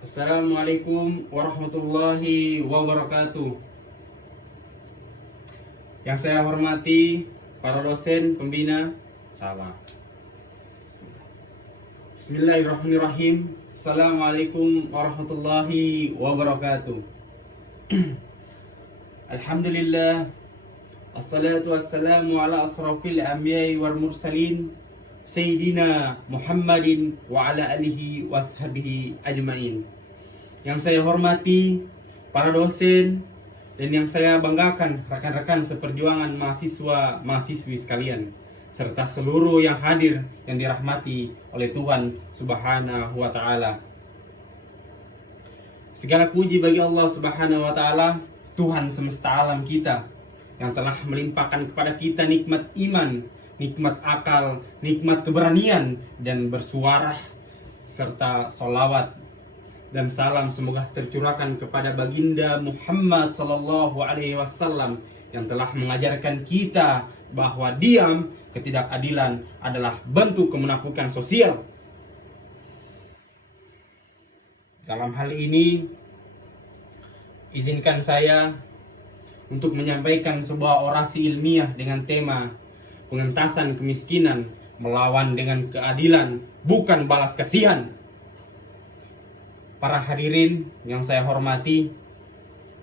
Assalamualaikum warahmatullahi wabarakatuh. Yang saya hormati para dosen, pembina, salam. Bismillahirrahmanirrahim. Assalamualaikum warahmatullahi wabarakatuh. Alhamdulillah. Assalatu wassalamu ala asrafil anbiya'i wal mursalin Sayyidina Muhammadin wa ala alihi washabihi ajmain. Yang saya hormati para dosen dan yang saya banggakan rekan-rekan seperjuangan mahasiswa-mahasiswi sekalian, serta seluruh yang hadir yang dirahmati oleh Tuhan Subhanahu wa taala. Segala puji bagi Allah Subhanahu wa taala, Tuhan semesta alam kita, yang telah melimpahkan kepada kita nikmat iman, nikmat akal, nikmat keberanian dan bersuara, serta solawat dan salam semoga tercurahkan kepada baginda Muhammad sallallahu alaihi wasallam yang telah mengajarkan kita bahwa diam ketidakadilan adalah bentuk kemunafikan sosial. Dalam hal ini, izinkan saya untuk menyampaikan sebuah orasi ilmiah dengan tema pengentasan kemiskinan melawan dengan keadilan, bukan balas kasihan. Para hadirin yang saya hormati,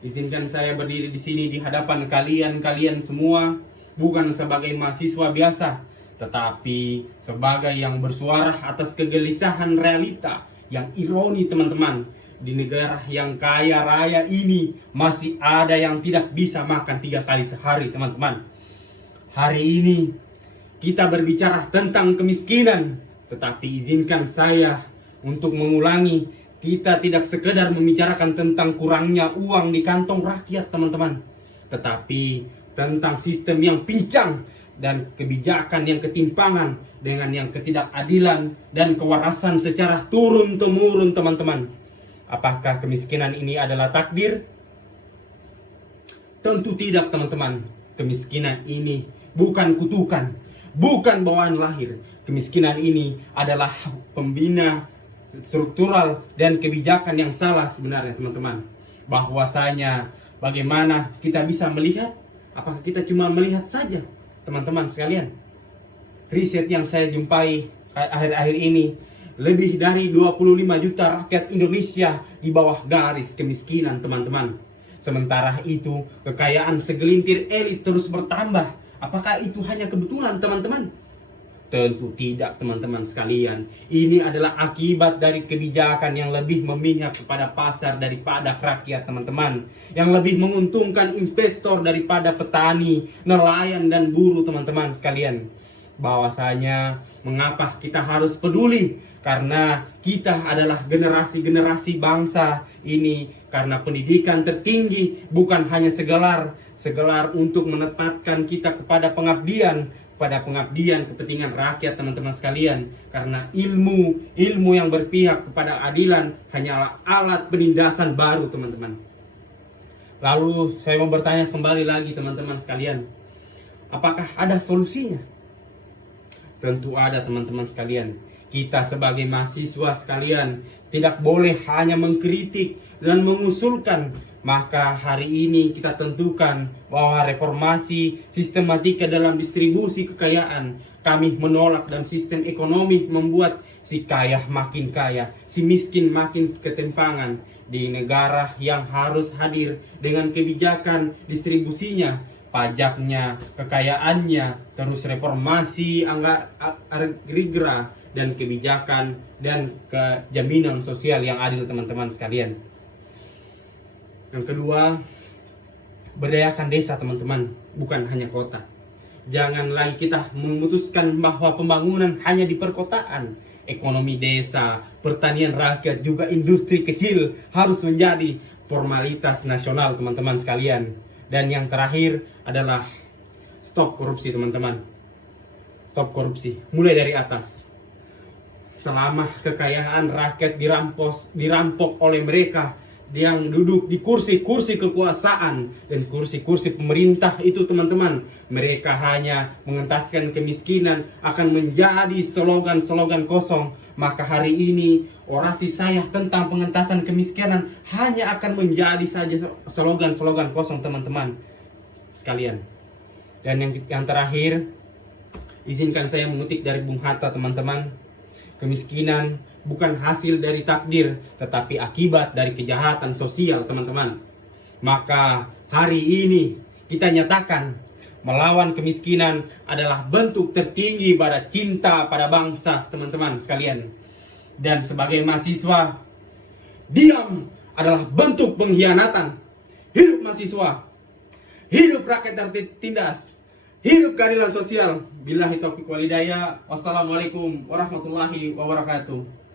izinkan saya berdiri di sini di hadapan kalian semua bukan sebagai mahasiswa biasa, tetapi sebagai yang bersuara atas kegelisahan realita yang ironi, teman-teman. Di negara yang kaya raya ini masih ada yang tidak bisa makan 3 kali sehari, teman-teman. Hari ini kita berbicara tentang kemiskinan, tetapi izinkan saya untuk mengulangi, kita tidak sekedar membicarakan tentang kurangnya uang di kantong rakyat, teman-teman, tetapi tentang sistem yang pincang dan kebijakan yang ketimpangan dengan yang ketidakadilan dan kewarasan secara turun-temurun, teman-teman. Apakah kemiskinan ini adalah takdir? Tentu tidak, teman-teman. Kemiskinan ini bukan kutukan, bukan bawaan lahir. Kemiskinan ini adalah pembina struktural dan kebijakan yang salah sebenarnya, teman-teman. Bahwasanya bagaimana kita bisa melihat? Apakah kita cuma melihat saja, teman-teman sekalian? Riset yang saya jumpai akhir-akhir ini, lebih dari 25 juta rakyat Indonesia di bawah garis kemiskinan, teman-teman. Sementara itu, kekayaan segelintir elit terus bertambah. Apakah itu hanya kebetulan, teman-teman? Tentu tidak, teman-teman sekalian. Ini adalah akibat dari kebijakan yang lebih memihak kepada pasar daripada rakyat, teman-teman. Yang lebih menguntungkan investor daripada petani, nelayan, dan buruh, teman-teman sekalian. Bahwasanya mengapa kita harus peduli? Karena kita adalah generasi-generasi bangsa ini. Karena pendidikan tertinggi bukan hanya segelar untuk menempatkan kita kepada pengabdian kepentingan rakyat, teman-teman sekalian. Karena ilmu yang berpihak kepada adilan hanyalah alat penindasan baru, teman-teman. Lalu saya mau bertanya kembali lagi, teman-teman sekalian, apakah ada solusinya? Tentu ada, teman-teman sekalian. Kita sebagai mahasiswa sekalian tidak boleh hanya mengkritik dan mengusulkan. Maka hari ini kita tentukan bahwa reformasi sistematika dalam distribusi kekayaan kami menolak, dan sistem ekonomi membuat si kaya makin kaya, si miskin makin ketimpangan di negara yang harus hadir dengan kebijakan distribusinya, pajaknya, kekayaannya, terus reformasi agregat dan kebijakan dan kejaminan sosial yang adil, teman-teman sekalian. Yang kedua, berdayakan desa, teman-teman, bukan hanya kota. Jangan lagi kita memutuskan bahwa pembangunan hanya di perkotaan. Ekonomi desa, pertanian rakyat, juga industri kecil harus menjadi formalitas nasional, teman-teman sekalian. Dan yang terakhir adalah stop korupsi, teman-teman. Stop korupsi, mulai dari atas. Selama kekayaan rakyat dirampok oleh mereka yang duduk di kursi-kursi kekuasaan dan kursi-kursi pemerintah itu teman-teman, mereka hanya mengentaskan kemiskinan akan menjadi slogan-slogan kosong. Maka hari ini orasi saya tentang pengentasan kemiskinan hanya akan menjadi saja slogan-slogan kosong teman-teman sekalian. Dan yang terakhir, izinkan saya mengutip dari Bung Hatta teman-teman. Kemiskinan bukan hasil dari takdir, tetapi akibat dari kejahatan sosial teman-teman. Maka hari ini kita nyatakan melawan kemiskinan adalah bentuk tertinggi pada cinta pada bangsa teman-teman sekalian. Dan sebagai mahasiswa, diam adalah bentuk pengkhianatan. Hidup mahasiswa, hidup rakyat tertindas, hidup keadilan sosial. Billahi taufiq walhidayah. Wassalamualaikum warahmatullahi wabarakatuh.